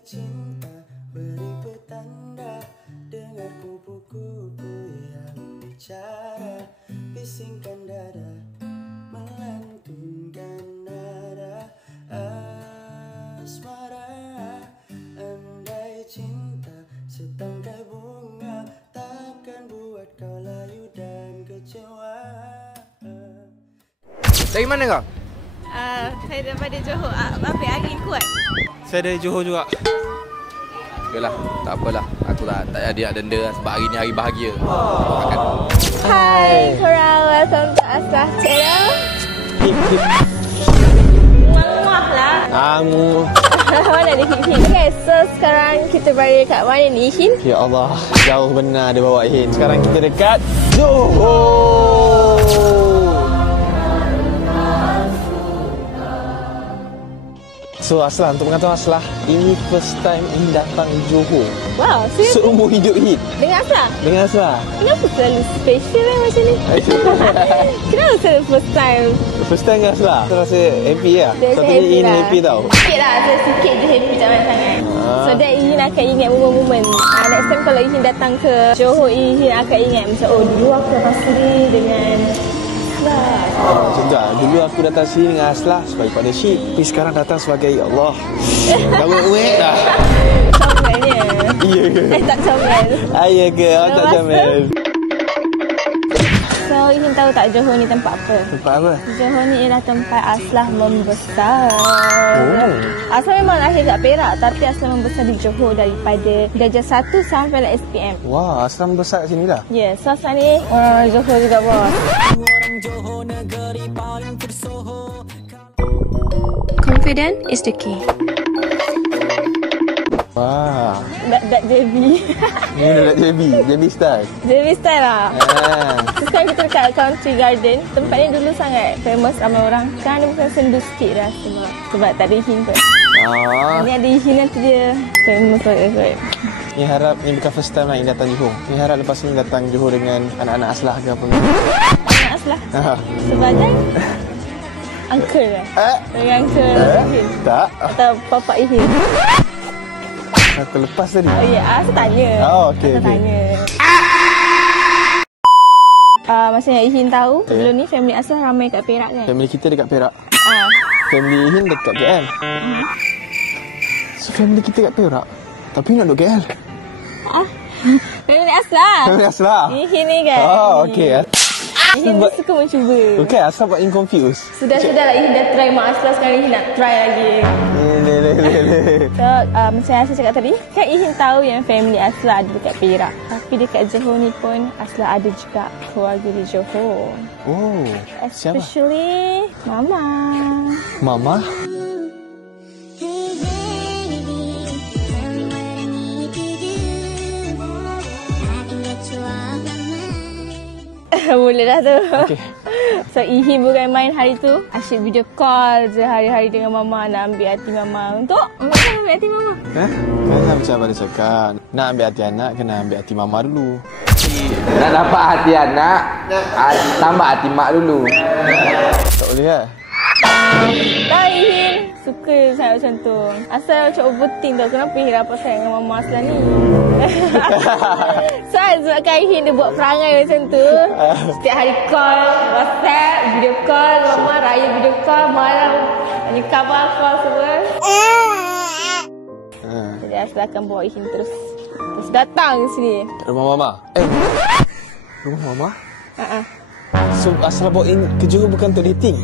cinta, beri petanda, dengar kupu-kupu yang bicara, bisingkan dada, melantunkan nada asmara. Andai cinta setangkai bunga, takkan buat kau layu dan kecewa. Dari mana kau? Saya daripada Johor. Apa angin kuat? Saya dari Johor juga. Okeylah, tak apalah. Aku tak jadi nak denda sebab hari ni hari bahagia. Hai korang, welcome to Aslah Channel. Muah-muah lah. Mana ni Hin? Okay, so sekarang kita berada dekat mana ni Hin? Ya Allah, jauh benar dia bawa Hin. Sekarang kita dekat Johor. So Aslah, untuk pengetahuan Aslah, ini first time Hin datang Johor. Wow, serius? Seumur hidup Hin. Dengan Aslah? Dengan Aslah. Kenapa selalu special macam ni? Kenapa selalu first time? First time dengan Aslah. Saya rasa happy lah. Dia Satu happy Hin lah. happy tau. Sikit lah, saya sikit je happy tak banyak sangat. So that Ihin akan ingat momen-momen. Next time kalau Ihin datang ke Johor, Ihin akan ingat macam, oh dulu aku datang sini dengan Aslah. Macam tu lah. Dulu aku datang sini dengan Aslah sebagai partnership. Tapi sekarang datang sebagai, ya Allah, dah wet dah. Comelnya. Iya ke? Tak comel. Ya ke? Awak tak comel. So Ihin tahu tak Johor ni tempat apa? Tempat apa? Johor ni ialah tempat Aslah membesar. Oh. Aslah memang lahir kat Perak, tapi Aslah membesar di Johor daripada darjah 1 sampai lah SPM. Wah, Aslah besar kat sini dah. Ya, so Aslah ni orang Johor juga bos. Confident is the key. Wah. That JB. Ni dah JB style. JB style lah. Ah. Sekarang kita dekat Country Garden. Tempat ni dulu sangat famous ramai orang. Sekarang dia bukan sendu sikit dah sebab tak ada Ihin kot. Ni ada Ihin nanti dia famous kot. Ni harap ni bukan first time lah Ni datang Johor. Ni harap lepas ni datang Johor dengan anak-anak Aslah ke apa. Anak Aslah. Sebagai uncle lah. Dengan uncle Ihin. Tak. Atau papa Ihin. Aku lepas tadi. Oh ya, Aslah tanya. Oh, okey. Tanya. Macam yang Ihin tahu, sebelum ni family Aslah ramai kat Perak kan? Family kita dekat Perak. Family Ihin dekat KL. So family kita kat Perak. Tapi nak duduk KL. Family Aslah. Family Aslah. Ihin ni kan? Oh, okey. Ihin ni suka mencuba. Okey, Aslah buat Ihin confused. Sudah-sudah lah Ihin dah try mak Aslah, sekarang Ihin nak try lagi. So, macam yang saya cakap tadi, kan Ihin tahu yang family Aslah ada dekat Perak. Tapi dekat Johor ni pun Aslah ada juga keluarga di Johor. Oh, siapa? Especially Mama. Mama? Mula dah tu. Okay. So Ihin bukan main hari tu, asyik video call je hari-hari dengan Mama, nak ambil hati Mama. Untuk ambil hati Mama. Kan macam apa dia cakap, nak ambil hati anak kena ambil hati Mama dulu. Nak dapat hati anak, tambah hati mak dulu. Tak boleh lah. Tak, Ihin suka sangat macam tu. Asal macam overthink tau, kenapa Ihin rapat sayang dengan Mama Aslah ni. So sebabkan Ihin dia buat perangai macam tu, setiap hari call WhatsApp, video call Mama, raya video call, malam tanya khabar call semua. Jadi Aslah akan bawa Ihin terus datang sini. Rumah Mama? Rumah Mama? So Aslah bawa in ke Johor bukan untuk dating?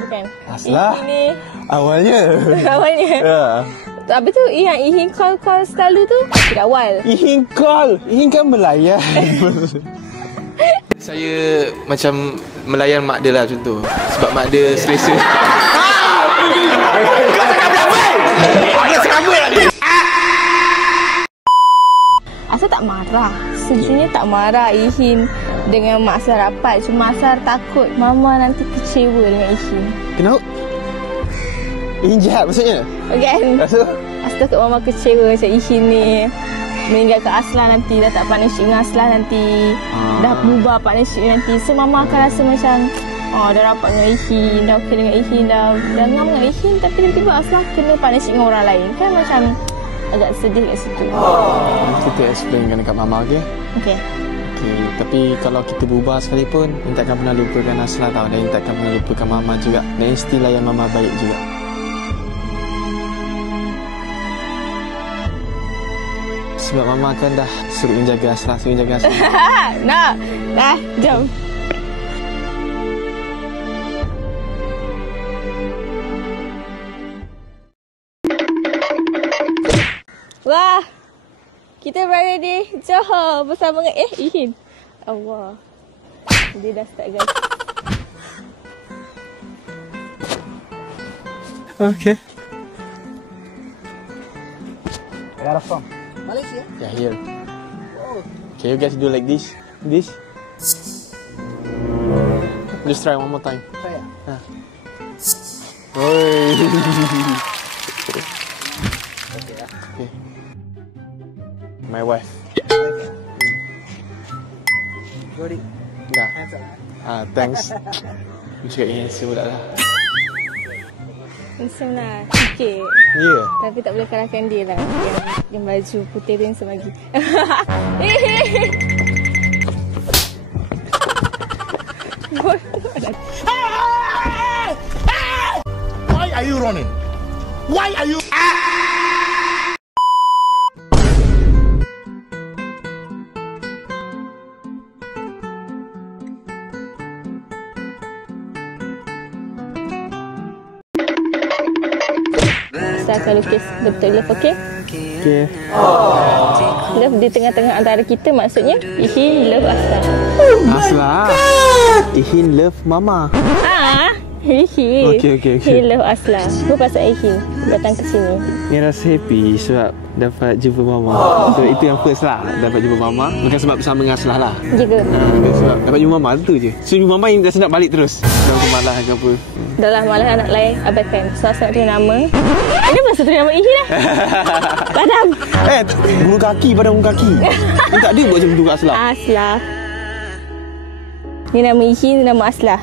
Bukan. Aslah? Ini Awalnya? awalnya. Ya. Habis tu yang Ihin call selalu tu tidak awal. Ihin call. Ihin kan melayan. Saya macam melayan mak dia lah contoh. Sebab mak dia selesa. Asal tak marah. Sejujurnya tak marah Ihin dengan mak Aslah rapat. Cuma Aslah takut Mama nanti kecewa dengan Ihin. Kenapa? Ihin jahat maksudnya? Kan? Rasa? Asal takut Mama kecewa macam Ihin ni meninggalkan Aslah nanti, dah tak partnership dengan Aslah nanti, dah berubah partnership nanti. So Mama akan rasa macam dah rapat dengan Ihin, dah okey dengan Ihin, dah ngam dengan Ihin, tapi tiba-tiba Aslah kena partnership dengan orang lain. Kan macam agak sedih kat situ. Nanti kita explainkan dekat Mama, okey? Okey. Okey, tapi kalau kita berubah sekalipun, Ihin takkan pernah lupakan Aslah tau. Dan Ihin takkan pernah lupakan Mama juga. Dan Ihin still layan Mama baik juga. Sebab Mama kan dah suruh Ihin jaga Aslah, suruh Ihin jaga Aslah. Nak. Dah, jom. Wah, kita berada di Johor bersama dengan Ihin. Allah, dia dah start guys. Okay. Where are you from? Malaysia. Yeah, here. Okay, you guys do like this. This. Just try one more time. Saya. Oi. Okay. My wife. Good. Dah. Handsome. Thanks. Aku cakap handsome pula lah. Handsome lah, sikit. Yeah. Tapi tak boleh kalahkan dia lah. Yang baju putih tu handsome lagi. Why are you running? Why are you... Saya akan lukis betul love, okey? Okay. Love di tengah-tengah antara kita maksudnya Ihin love Aslah. Aslah. Ihin love Mama. Ihin. Okay. Ihin love Aslah. Apa pasal Ihin datang ke sini? Ni rasa happy sebab dapat jumpa Mama. So itu yang first lah, dapat jumpa Mama. Bukan sebab bersama dengan Aslah lah. Juga. Sebab dapat jumpa Mama tu je. So jumpa Mama yang dah nak balik terus. Dah malah ke apa. Dah lah malah anak lain abaikan. So asal tu nama. Ini masa tu nama Ihin lah. Padam. Bulu kaki pada bulu kaki. Ni tak ada buat macam tu kat Aslah. Aslah. Ni nama Ihin, nama Aslah.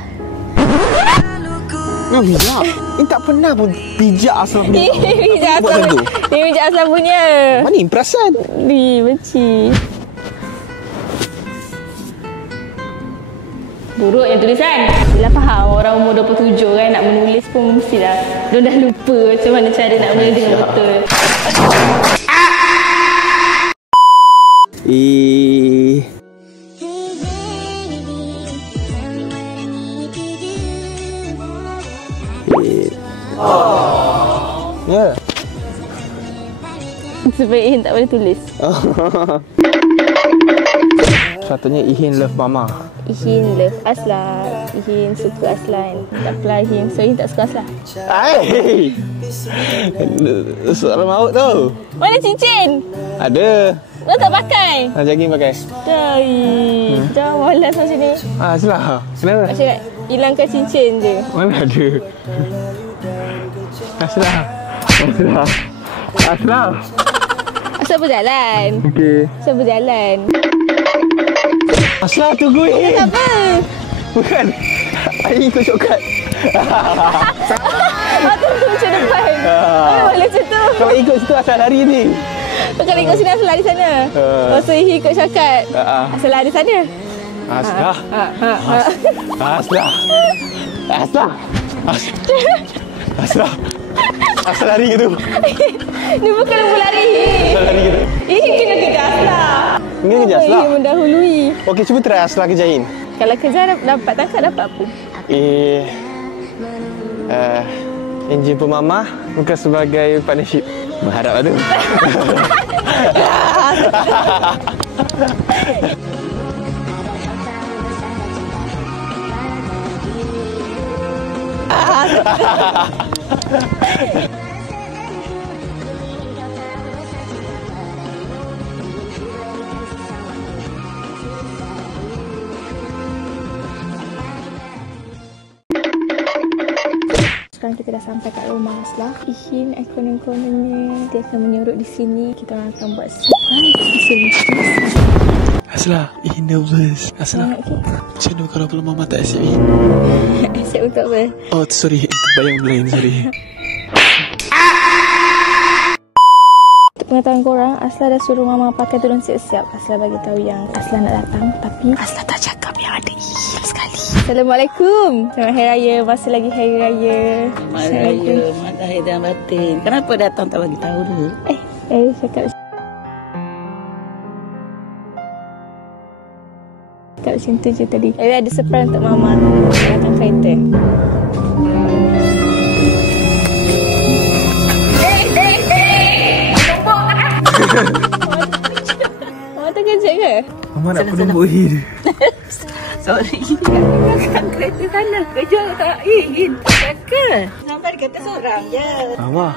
Bijak. Ni tak pernah pun pijak Aslah punya. Pijak Buat Aslah. macam tu. Ni pijak Aslah punya. Mana ni perasan? Ni benci. Buruk yang tulisan. Yelah faham orang umur 27 kan nak menulis pun mesti dah. Dia dah lupa macam mana cara nak menulis dengan betul. Ya. Supaya Ihin tak boleh tulis. Sepatutnya Ihin love Mama. Ihin love Aslah. Ihin suka Aslah. Tak apalah Ihin. So Ihin tak suka Aslah. Hai. Suara maut tu. Mana cincin? Ada. Kau tak pakai? Jaging pakai. Dah malas macam ni. Aslah. Kenapa? Macam nak hilangkan cincin je. Mana ada? Aslah. Asal berjalan. Okey. Asal berjalan. Aslah tunggu Ihin. Tak apa. Bukan. Air ikut shortcut. Tunggu macam depan. Boleh macam tu. Kalau ikut situ Aslah lari ni. Kalau ikut sini Asal lari sana. Lepas tu Ihin ikut shortcut. Asal lari sana. Aslah. Aslah lari gitu. Ni bukan lembu lari. Aslah lari gitu. Ihin kena kejar Aslah. Kena kejar Aslah? Ihin mendahului. Okey, cuba try Aslah kejain. Kalau kejar dapat tangkap dapat apa? Yang jumpa Mama bukan sebagai partnership. Berharap lah tu. Sekarang kita dah sampai kat rumah Aslah. Ihin konon-kononnya dia akan menyurut di sini. Kita orang akan buat surprise di sini. Aslah, Ihin nervous. Aslah, Okay. macam mana kalau Mama tak accept Ihin? Accept untuk apa? Oh, sorry. Bayang lain, sorry. Untuk pengetahuan korang, Asla dah suruh Mama pakai tudung siap-siap. Asla bagi tahu yang Asla nak datang, tapi Asla tak cakap yang ada Ihin sekali. Assalamualaikum. Selamat Hari Raya. Masih lagi Hari Raya. Hari Raya, matahari dan batin. Kenapa datang tak bagi tahu dulu? Cakap macam tu je tadi. Ada surprise untuk Mama datang kereta. Mama terkejut ke? Mama nak penumbuk Ihin. Sorry. Kan kereta sana. Kerja tak ingin. Cakap. Sampai di kereta seorang je. Mama.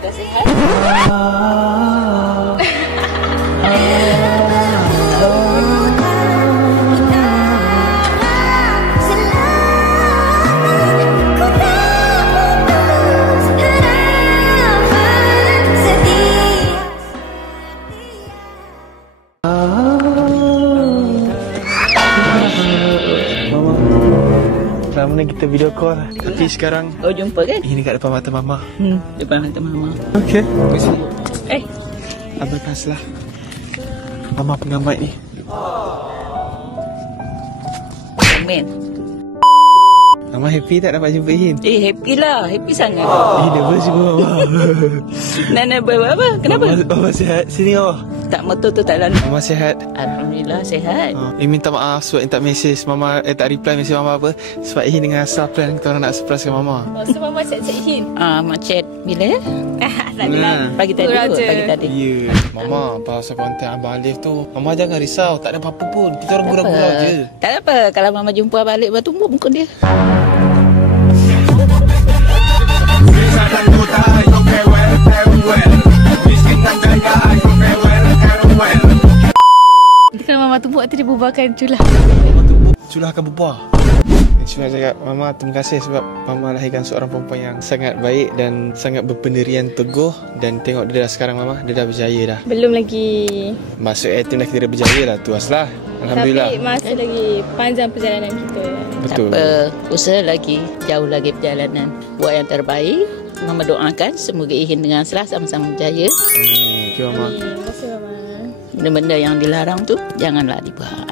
Dah sihat? Lama ni kita video call. Tapi sekarang Oh, jumpa kan? Ihin dekat depan mata Mama. Depan mata Mama. Okey. Mesti. Abang Paslah. Mama pegang mic ni. Amin. Mama happy tak dapat jumpa Ihin? Happy lah. Happy sangat. Nervous juga Mama. Nana apa? Kenapa? Mama sihat. Sini Mama. Tak motor tu tak lalu. Mama sihat. Alhamdulillah sihat. Minta maaf sebab tak mesej Mama, tak reply mesej Mama apa. Sebab Ihin dengan Asla plan kita orang nak surprisekan Mama. So Mama chat Ihin. Mak chat bila? Tak bila. Pagi tadi. Pagi tadi. Ya. Mama, pasal konten Abang Alif tu, Mama jangan risau, tak ada apa-apa pun. Kita orang gurau-gurau je. Tak ada apa. Kalau Mama jumpa Abang Alif, tumbuk muka dia. Kalau Mama tumbuk nanti dia bubarkan culah. Mama tumbuk, culah akan berbuah. Cuma cakap, Mama terima kasih sebab Mama lahirkan seorang perempuan yang sangat baik dan sangat berpendirian teguh. Dan tengok dia dah sekarang Mama, dia dah berjaya dah. Belum lagi. Masuk ATM dah kira berjaya lah tu Aslah. Alhamdulillah. Tapi masih lagi panjang perjalanan kita. Betul. Tak apa, usaha lagi, jauh lagi perjalanan. Buat yang terbaik. Mama doakan semoga Ihin dengan Aslah sama-sama berjaya. Okey Mama. Terima kasih Mama. Benda-benda yang dilarang tu janganlah dibuat.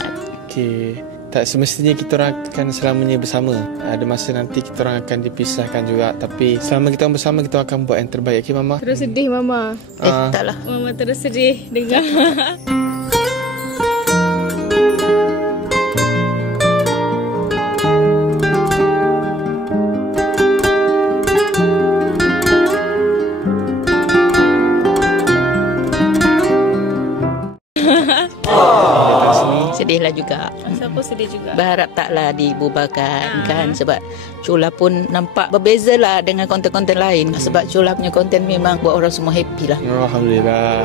Okey. Tak semestinya kita orang akan selamanya bersama. Ada masa nanti kita orang akan dipisahkan juga. Tapi selama kita orang bersama, kita akan buat yang terbaik. Okey Mama? Terus sedih Mama. Taklah. Mama terus sedih dengar. Sedihlah juga. Siapa sedih juga. Berharap taklah dibubarkan kan. Sebab Chula pun nampak berbeza lah dengan konten-konten lain. Sebab Chula punya konten memang buat orang semua happy lah. Alhamdulillah.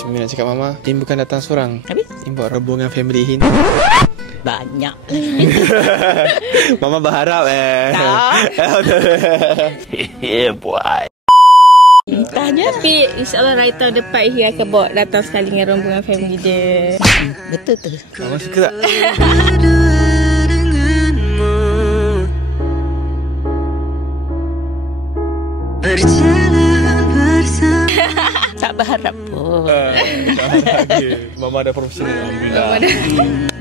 Cuma nak cakap Mama, Ihin bukan datang seorang. Habis? Ihin buat rombongan family Ihin. Banyak. Mama berharap Yeah boy. Tanya. Tapi insyaAllah right tahun depan Ihin akan bawa datang sekali dengan rombongan family dia. Betul tu. Mama suka tak? Tak berharap pun. Mama dah profesional. Alhamdulillah.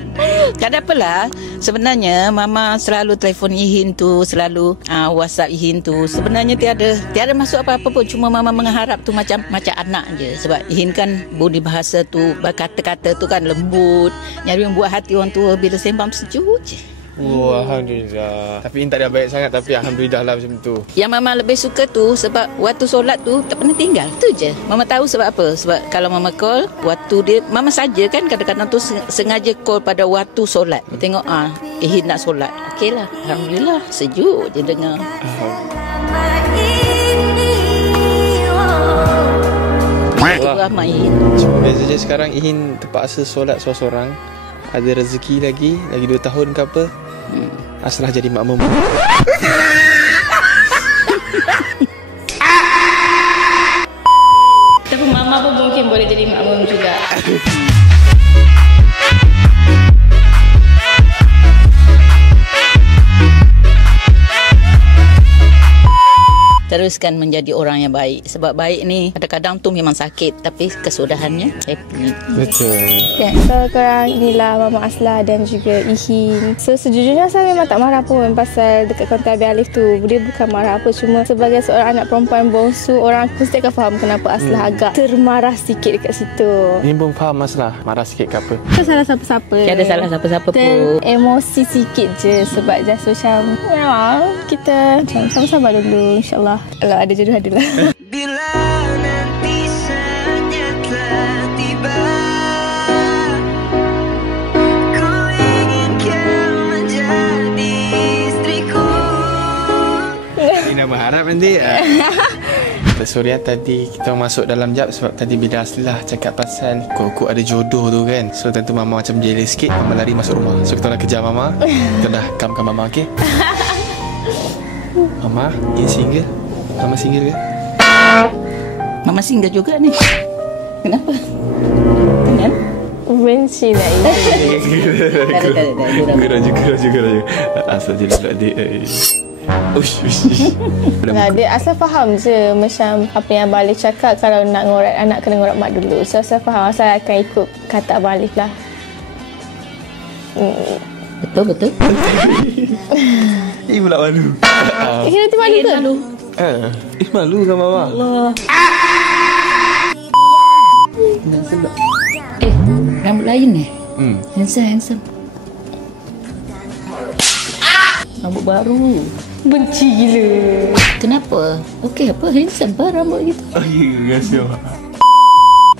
Tak ada apalah. Sebenarnya Mama selalu telefon Ihin tu, selalu WhatsApp Ihin tu. Sebenarnya tiada masuk apa-apa pun. Cuma Mama mengharap tu macam anak je. Sebab Ihin kan budi bahasa tu, kata-kata tu kan lembut, nyari membuat hati orang tua. Bila sembang sejuk je. Oh, Alhamdulillah. Tapi Ihin tak ada baik sangat. Tapi Alhamdulillah lah macam tu. Yang Mama lebih suka tu sebab waktu solat tu tak pernah tinggal. Tu je. Mama tahu sebab apa? Sebab kalau Mama call, waktu dia, Mama saja kan kadang-kadang tu sengaja call pada waktu solat. Tengok Ihin nak solat. Okey lah. Alhamdulillah. Sejuk je dengar. Itu ramai Ihin. Cuma beza je sekarang Ihin terpaksa solat seorang-seorang. Ada rezeki lagi 2 tahun ke apa. Aslah jadi makmum. Tapi Mama pun mungkin boleh jadi makmum juga. teruskan menjadi orang yang baik. Sebab baik ni kadang-kadang tu memang sakit, tapi kesudahannya happy. Betul. Ya, so korang inilah Mama Aslah dan juga Ihin. So sejujurnya saya memang tak marah pun pasal dekat konten Abi Alif tu. Dia bukan marah apa, cuma sebagai seorang anak perempuan bongsu, orang mesti akan faham kenapa Aslah agak termarah sikit dekat situ. Ni pun faham Aslah, marah sikit ke apa. Tak salah siapa-siapa. Tiada salah siapa-siapa pun. Dan emosi sikit je sebab just macam memang kita sama-sama dulu, insyaAllah. Kalau ada jodoh adalah. Bila nanti saatnya telah tiba, ku ingin kau menjadi istriku. Ina berharap nanti. Sorry tadi kita masuk dalam jap sebab tadi bila Aslah cakap pasal kok ada jodoh tu kan. So tentu Mama macam jealous sikit. Mama lari masuk rumah. So kita nak kejar Mama. Kita dah kamkan Mama, okey? Mama, ni single? Mama single ke? Mama single juga ni. Kenapa? Kenal? Benci nak ini. Tak ada. Geraju. Asal je pula adik. Ush. Nah, dia asal faham je macam apa yang Abang Alif cakap, kalau nak ngorat anak kena ngorat mak dulu. So asal faham, asal akan ikut kata Abang Alif lah. Betul. Pula malu. Nanti malu ke? Malu. Malu kan Mama? Allah. Rambut lain ni? Handsome. Rambut baru. Benci gila. Kenapa? Okey apa? Handsome apa rambut gitu? Oh ya, terima kasih Mama.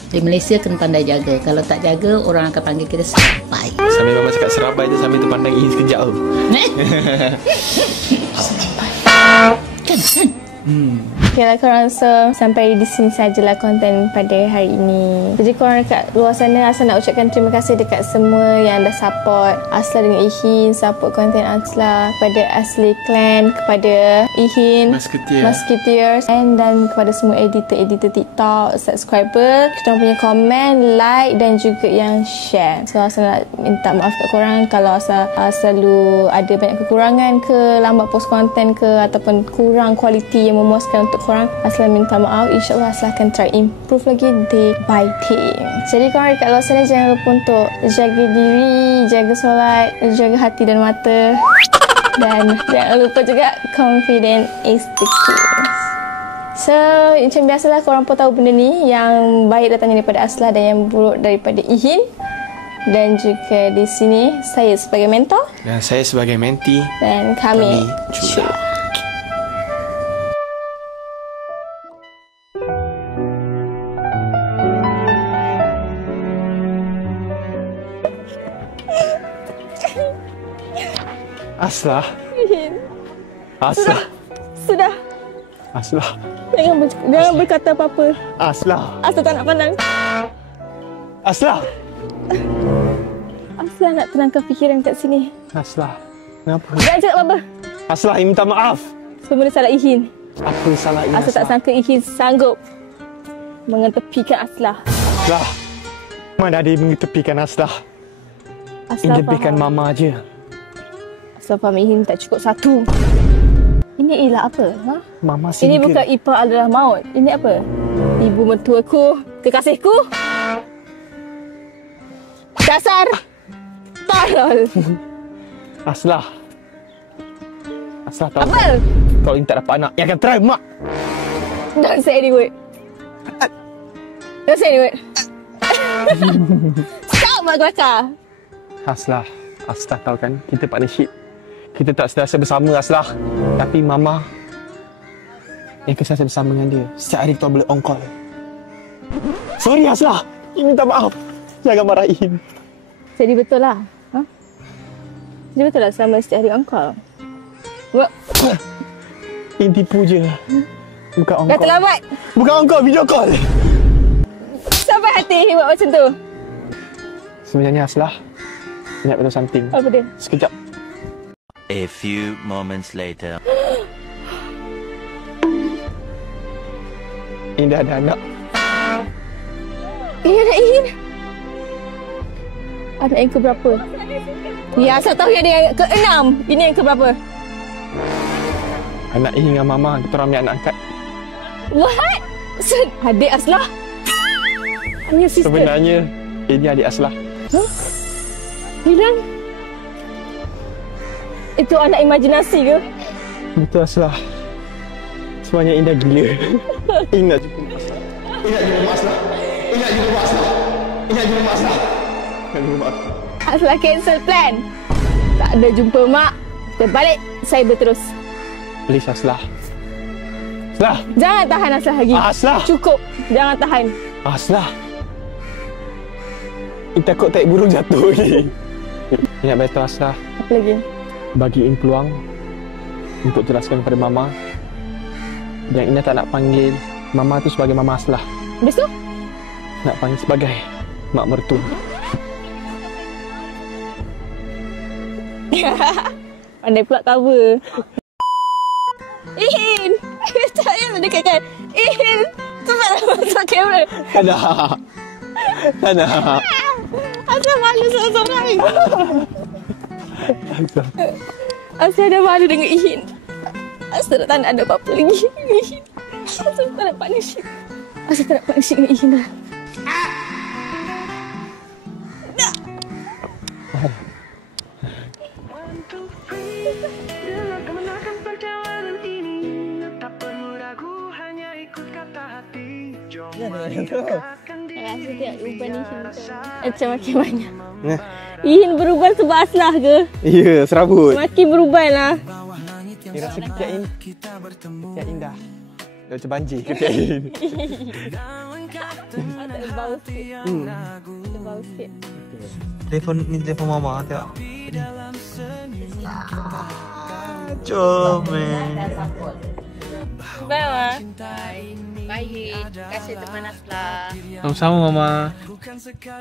Di Malaysia kena pandai jaga. Kalau tak jaga, orang akan panggil kita serabai. Sambil Mama cakap serabai je, sambil terpandang Ihin sekejap tu. Kan? Okay lah korang, so sampai di sini sajalah konten pada hari ini. Jadi korang dekat luar sana, Aslah nak ucapkan terima kasih dekat semua yang dah support Aslah dengan Ihin, support konten Aslah, kepada Asli Clan, kepada Ihin Musketeers, dan kepada semua editor TikTok, subscriber. Kita punya komen, like dan juga yang share. So Aslah nak minta maaf kat korang kalau Aslah selalu ada banyak kekurangan ke, lambat post konten ke, ataupun kurang kualiti yang memuaskan untuk korang. Aslah minta maaf. InsyaAllah Aslah akan try improve lagi day by day. Jadi korang dekat luar sana jangan lupa untuk jaga diri, jaga solat, jaga hati dan mata, dan jangan lupa juga confident is the key. So macam biasalah korang pun tahu benda ni, yang baik datangnya daripada Aslah dan yang buruk daripada Ihin. Dan juga di sini saya sebagai mentor dan saya sebagai menti, dan kami Cula. Aslah. Sudah. Aslah. Jangan berkata apa-apa. Aslah. Aslah tak nak pandang. Aslah. Aslah nak tenangkan fikiran kat sini. Aslah. Kenapa? Jangan cakap apa-apa. Aslah, Ihin minta maaf. Semua salah Ihin. Apa salah Ihin? Aslah tak sangka Ihin sanggup mengetepikan Aslah. Aslah. Mana ada yang mengetepikan Aslah? Aslah Yang lebihkan faham. Mama je. Aslah faham Ihin tak cukup satu. Ini ialah apa? Ha? Mama single. Ini bukan Ipa adalah maut. Ini apa? Ibu mertuaku, kekasihku. Dasar tolol. Aslah. Aslah tahu. Apa? Kalau Ihin tak dapat anak, yang akan try mak. Don't say any word. Don't say any word. Stop mak kelakar. Aslah. Aslah tahu kan, kita partnership. Kita tak sentiasa bersama Aslah. Tapi Mama yang sentiasa bersama dengan dia. Setiap hari kita boleh on call. Sorry Aslah. Ihin minta maaf. Jangan marah Ihin. Jadi betul lah. Ha? Jadi betul lah selama setiap hari on call. Ihin tipu je. Bukan on Dah call. terlambat. Bukan on call, video call. Sampai hati Ihin buat macam tu. Sebenarnya Aslah ingat betul something. Apa dia? Sekejap. A few moments later. Ihin dah ada anak. Anak Ihin. Anak yang keberapa? Ya, saya tahu yang dia yang ke-6. Ini yang keberapa? Anak Ihin dengan Mama, kita orang ambil anak angkat. What? Adik Aslah? Hanya sister? Sebenarnya, ini adik Aslah. Huh? Bilang? Itu anak imajinasi ke? Betul Aslah. Semuanya indah gila. Ingat jumpa Mak Aslah. Ingat jumpa Mak Aslah. Ingat jumpa Mak Aslah. Ingat jumpa Mak Aslah. Ingat jumpa Mak Aslah. Aslah cancel plan. Tak ada jumpa mak. Kita balik cyber terus. Please Aslah. Aslah. Jangan tahan Aslah lagi. Aslah. Cukup. Jangan tahan. Aslah. Takut tak burung jatuh lagi. Ingat betul Aslah. Apa lagi? Bagiin peluang untuk jelaskan kepada Mama yang Ina tak nak panggil Mama tu sebagai Mama Aslah. Habis tu? Nak panggil sebagai Mak Mertua. Pandai pula cover. Ihin! Tak payah dekatkan. Ihin! Cepatlah masuk kamera. Tak nak. Tak nak. Asal malu seorang-seorang. Asal dah malu dengan Ihin. Asal tak nak ada apa-apa lagi dengan Ihin. Asal tak nak partnership. Asal tak nak partnership dengan Ihin dah. Rasa tengok ubah ni Ihin macam makin banyak. Ihin berubah sebab Aslah ke? Ya, serabut. Makin berubah lah. Dia rasa ketiak indah. Dia macam banjir ketiak in. Ada bau sikit. Ada bau sikit. Telefon Mama tengok. Comel. Bye, Ma. Baik, terima kasih teman Aslah. Sama-sama Mama.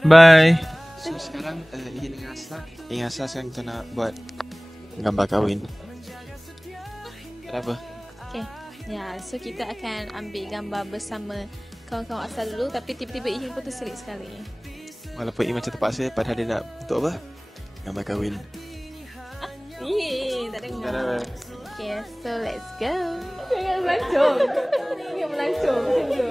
Bye. So sekarang Ihin dengan Aslah. Dengan Aslah sekarang kita nak buat gambar kahwin. Kenapa? Okay. Ya, so kita akan ambil gambar bersama kawan-kawan Aslah dulu, tapi tiba-tiba Ihin pun terselit sekali. Walaupun Ihin macam terpaksa padahal dia nak untuk apa? Gambar kahwin. Tak dengar. Okay, so let's go. Jangan melancong. Jangan melancong macam tu.